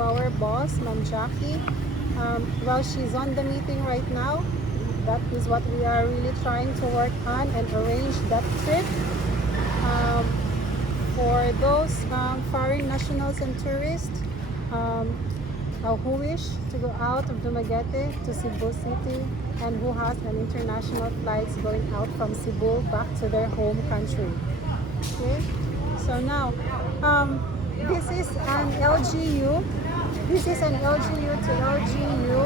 Our boss, Ma'am Jackie. Well, she's on the meeting right now. That is what we are really trying to work on and arrange that trip for those foreign nationals and tourists who wish to go out of Dumaguete to Cebu City and who has an international flights going out from Cebu back to their home country. Okay, so now this is an LGU. This is an LGU to LGU.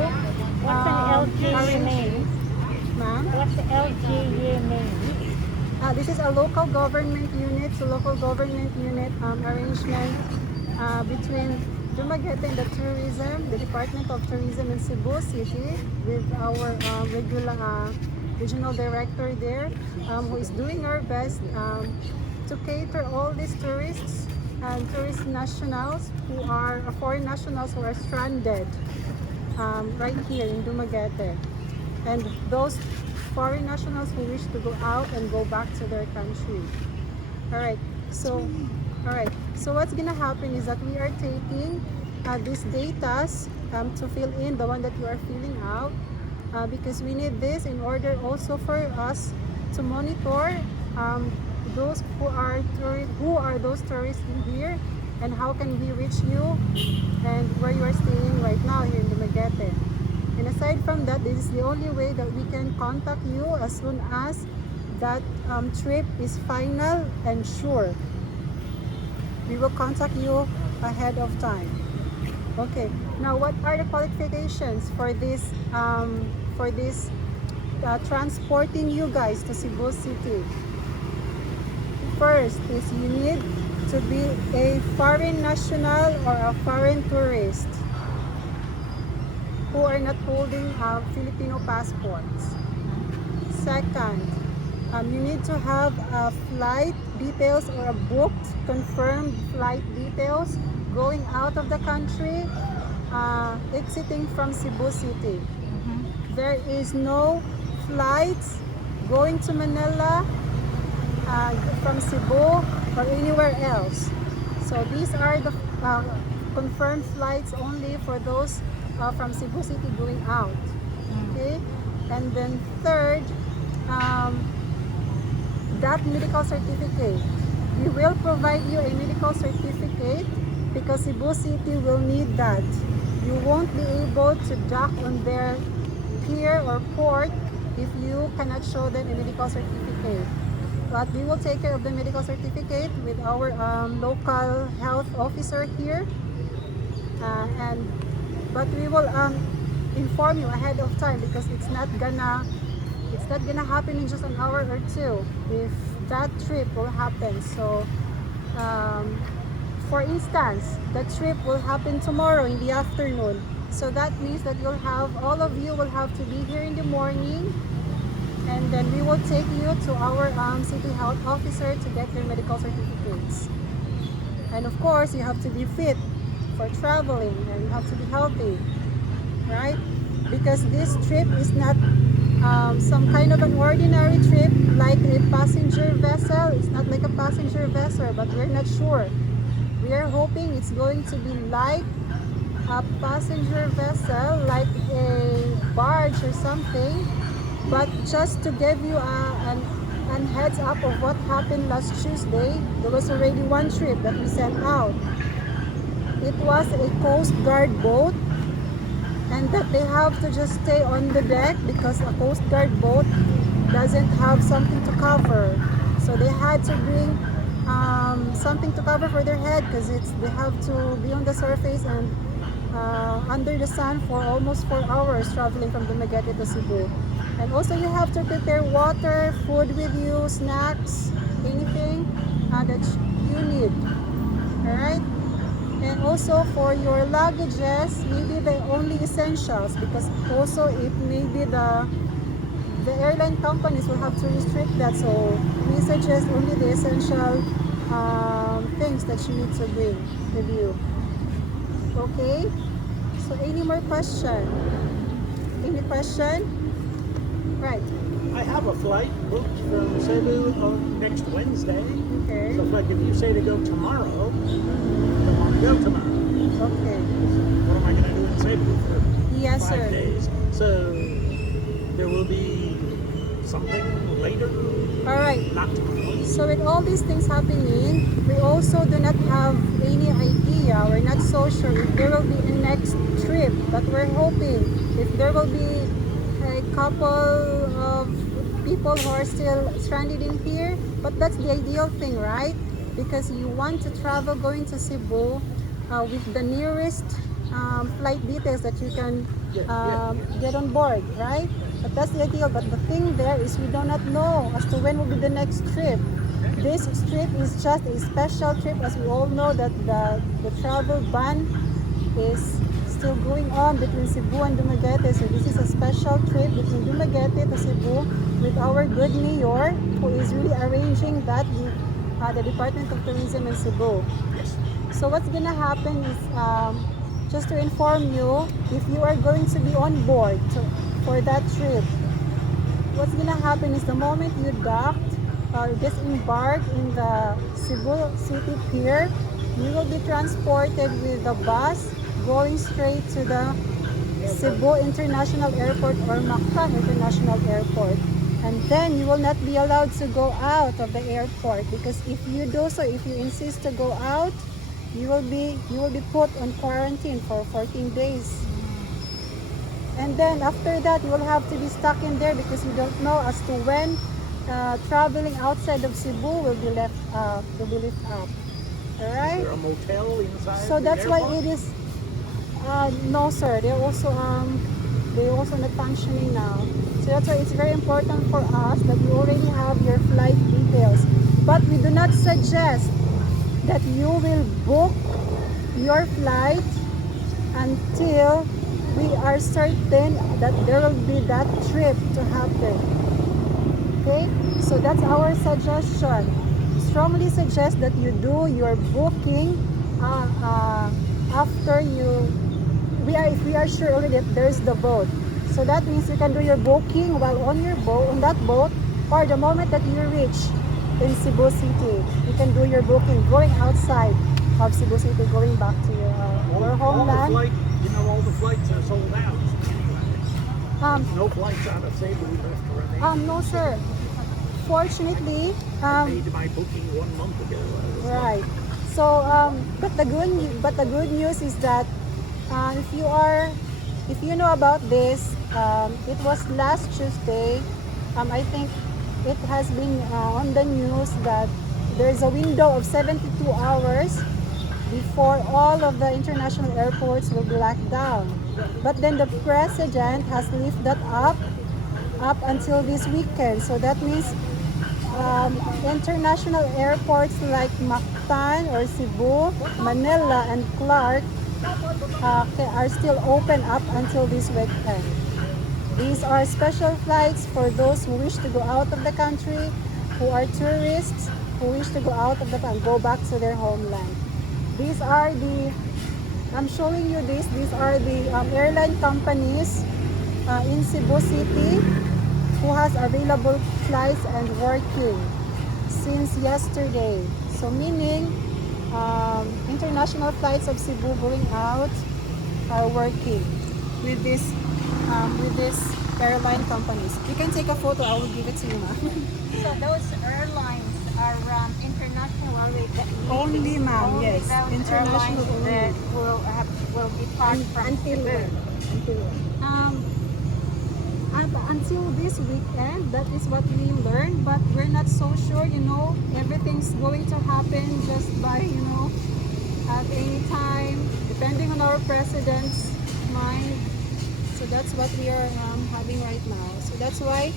What's an LGU mean? Ma'am? What's the LGU mean? This is a local government unit to local government unit arrangement between Dumaguete and the tourism, the Department of Tourism in Cebu City, with our regular regional director there, who is doing our best to cater all these tourists and tourist nationals who are foreign nationals who are stranded right here in Dumaguete, and those foreign nationals who wish to go out and go back to their country. All right, so what's gonna happen is that we are taking these datas to fill in the one that you are filling out because we need this in order also for us to monitor those who are those tourists in here, and how can we reach you and where you are staying right now here in Dumaguete. And aside from that, this is the only way that we can contact you as soon as that trip is final and sure. We will contact you ahead of time. Okay, now what are the qualifications for this transporting you guys to Cebu City? First is you need to be a foreign national or a foreign tourist who are not holding Filipino passports. Second, you need to have flight details or a booked confirmed flight details going out of the country, exiting from Cebu City. There is no flights going to Manila from Cebu or anywhere else. So these are the confirmed flights only for those from Cebu City going out. Okay, and then third, that medical certificate. We will provide you a medical certificate because Cebu City will need that. You won't be able to dock on their pier or port if you cannot show them a medical certificate. But we will take care of the medical certificate with our local health officer here, but we will inform you ahead of time because it's not gonna happen in just an hour or two if that trip will happen. So for instance, the trip will happen tomorrow in the afternoon, so that means that all of you will have to be here in the morning, and then we will take you to our city health officer to get your medical certificates. And of course, you have to be fit for traveling and you have to be healthy, right? Because this trip is not some kind of an ordinary trip like a passenger vessel. It's not like a passenger vessel, but we're not sure. We are hoping it's going to be like a passenger vessel, like a barge or something. But just to give you an heads up of what happened last Tuesday, there was already one trip that we sent out. It was a Coast Guard boat, and that they have to just stay on the deck because a Coast Guard boat doesn't have something to cover. So they had to bring something to cover for their head because they have to be on the surface and under the sun for almost 4 hours traveling from Dumaguete to Cebu. And also you have to prepare water, food with you, snacks, anything that you need. Alright? And also for your luggages, maybe the only essentials, because also it may be the airline companies will have to restrict that. So we suggest only the essential things that you need to bring with you. Okay? So any more question? Any question? Right. I have a flight booked from Cebu on next Wednesday. Okay. So like if you say to go tomorrow, I want to go tomorrow. Okay. What am I going to do in Cebu for Yes, 5 sir. days? So there will be something later. All right. Not tomorrow. So with all these things happening, we also do not have any idea. We're not so sure if there will be a next trip, but we're hoping if there will be a couple of people who are still stranded in here. But that's the ideal thing, right? Because you want to travel going to Cebu with the nearest flight details that you can get on board, right? But that's the ideal. But the thing there is we do not know as to when will be the next trip. This trip is just a special trip, as we all know that the travel ban is still going on between Cebu and Dumaguete. So this is a special trip between Dumaguete to Cebu with our good mayor who is really arranging that with the Department of Tourism in Cebu. So what's gonna happen is just to inform you, if you are going to be on board for that trip, what's gonna happen is the moment you docked or disembark in the Cebu City Pier, you will be transported with a bus going straight to the Cebu International Airport or Mactan International Airport. And then you will not be allowed to go out of the airport, because if you do so, if you insist to go out, you will be put on quarantine for 14 days. And then after that, you will have to be stuck in there because you don't know as to when traveling outside of Cebu will be left up. All right? Is there a motel inside? So the that's why airport? it is. No, sir. They're also not functioning now. So that's why it's very important for us that you already have your flight details. But we do not suggest that you will book your flight until we are certain that there will be that trip to happen. Okay? So that's our suggestion. Strongly suggest that you do your booking after if we are sure already that there's the boat. So that means you can do your booking while on that boat, or the moment that you reach in Cebu City, you can do your booking going outside of Cebu City, going back to your homeland. All the flights are sold out. No flights out of Cebu left or anything. No, sir. Fortunately, I made my booking 1 month ago. right. So, but the good news is that if you know about this, it was last Tuesday. I think it has been on the news that there's a window of 72 hours before all of the international airports will be locked down. But then the president has lifted that up until this weekend. So that means international airports like Mactan or Cebu, Manila, and Clark are still open up until this weekend. These are special flights for those who wish to go out of the country, who are tourists, who wish to go out of the country and go back to their homeland. These are I'm showing you this. These are the airline companies in Cebu City who has available flights and working since yesterday. So meaning international flights of Cebu going out are working with these airline companies. You can take a photo. I will give it to you, ma'am. So those airlines are international Only, ma'am. Yes, those international airlines only. that will depart from Until Cebu. when? Until this weekend, that is what we learned, but we're not so sure, everything's going to happen just by, at any time, depending on our president's mind. So that's what we are having right now. So that's why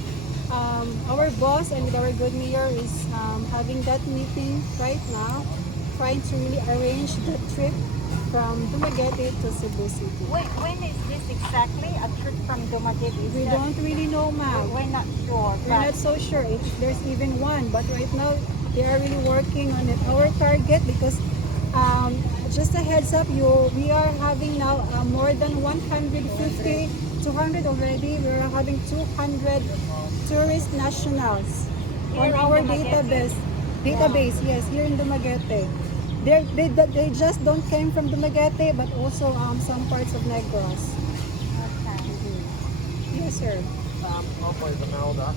our boss and our good mayor is having that meeting right now, trying to really arrange the trip from Dumaguete to Cebu City. When is this exactly? A trip from Dumaguete? We don't really know, ma'am. We're not sure. We're not so sure if there's even one, but right now they are really working on it. Our target, because just a heads up, we are having now more than 150, 200 already. We are having 200 tourist nationals on Here in our Dumaguete? database. Yes, here in Dumaguete. They just don't came from Dumaguete, but also some parts of Negros. Okay. Yes, sir. I'm with Imelda.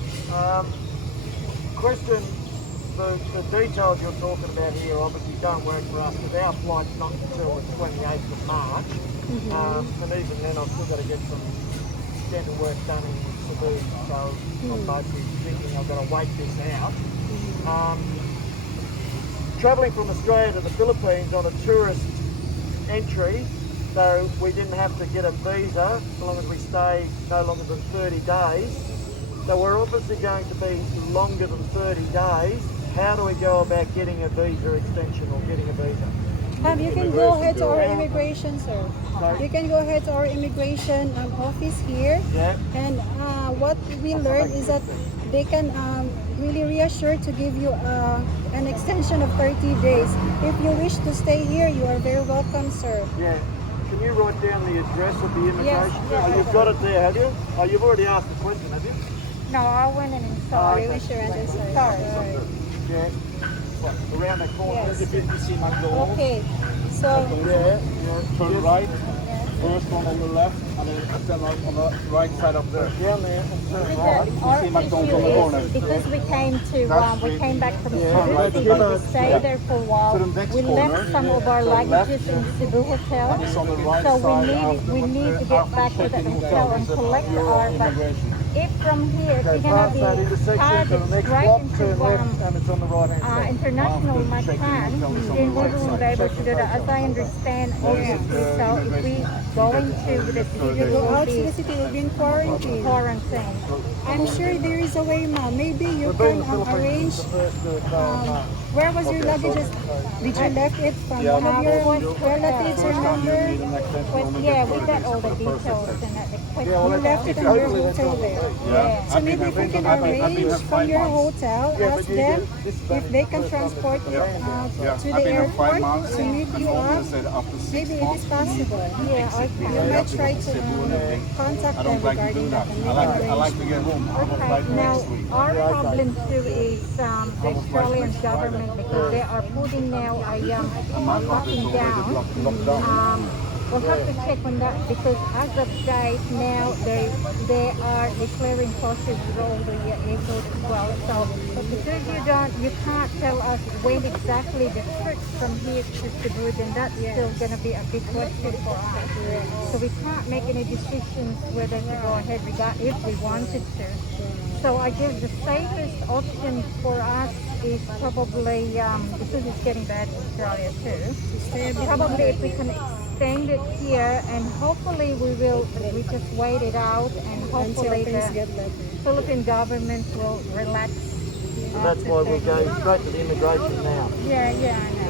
Question, the details you're talking about here obviously don't work for us because our flight's not until the 28th of March. And even then I've still got to get some dental work done in Cebu, so I'm basically thinking I've got to wait this out. Travelling from Australia to the Philippines on a tourist entry, so we didn't have to get a visa so long as we stay no longer than 30 days. So we're obviously going to be longer than 30 days. How do we go about getting a visa extension or getting a visa? You can go ahead to our immigration, sir. Sorry? You can go ahead to our immigration office here. Yeah. And what we learned is that they can really reassure to give you an extension of 30 days. If you wish to stay here, you are very welcome, sir. Yeah. Can you write down the address of the immigration? Yes. Oh, you've got it there, have you? Oh, you've already asked the question, have you? No, I went in and saw it. Reassurance, sir. Sorry. Yeah. What, around that corner? Yes. If you see McDonald's, Okay. So turn right, first one on the left, and then on the right side of the down there and turn Because right. our see McDonald's issue on the corner. is because we came to we came back from Yeah. Cebu City to stay there for a while. To the next We left corner, some of our to the left, luggages in Cebu Hotel, and it's on the right so side we need to get back to the hotel and collect our. But if from here Go we're gonna past that be intersection to the next right block, into turn left, and it's on the right hand side. international Macan, then we won't be able to do that. As I understand, obviously, so if we go into the city, you we go will out to the be city, you'll be in quarantine. quarantined. I'm sure there is a way, ma'am. Maybe you We'll be in can the Philippines arrange. the first March. Where was your luggage? Did you left it from one of your relatives or member? But yeah, we got all the details and that. You left it in your hotel there. Yeah. So maybe if you can arrange from your hotel, ask them if they can transport you to the airport to meet you up. Maybe it is possible. Yeah, You okay. might try to contact them regarding that and make an I like to arrangement. get home. I will fly Okay, now next week. our problem too is the Australian government because they are putting now a locking down. We'll have to check on that because as of date now they are declaring positive all the airport as well. So but because you can't tell us when exactly the trip from here to Cebu, then that's still going to be a big question for us. So we can't make any decisions whether to go ahead if we wanted to. So I guess the safest option for us is probably because it's getting bad in Australia too. Probably if we can extend it here, and hopefully we just wait it out, and Until hopefully things the get better. Philippine government will relax. So that's why we'll go straight to the immigration now. Yeah, I know.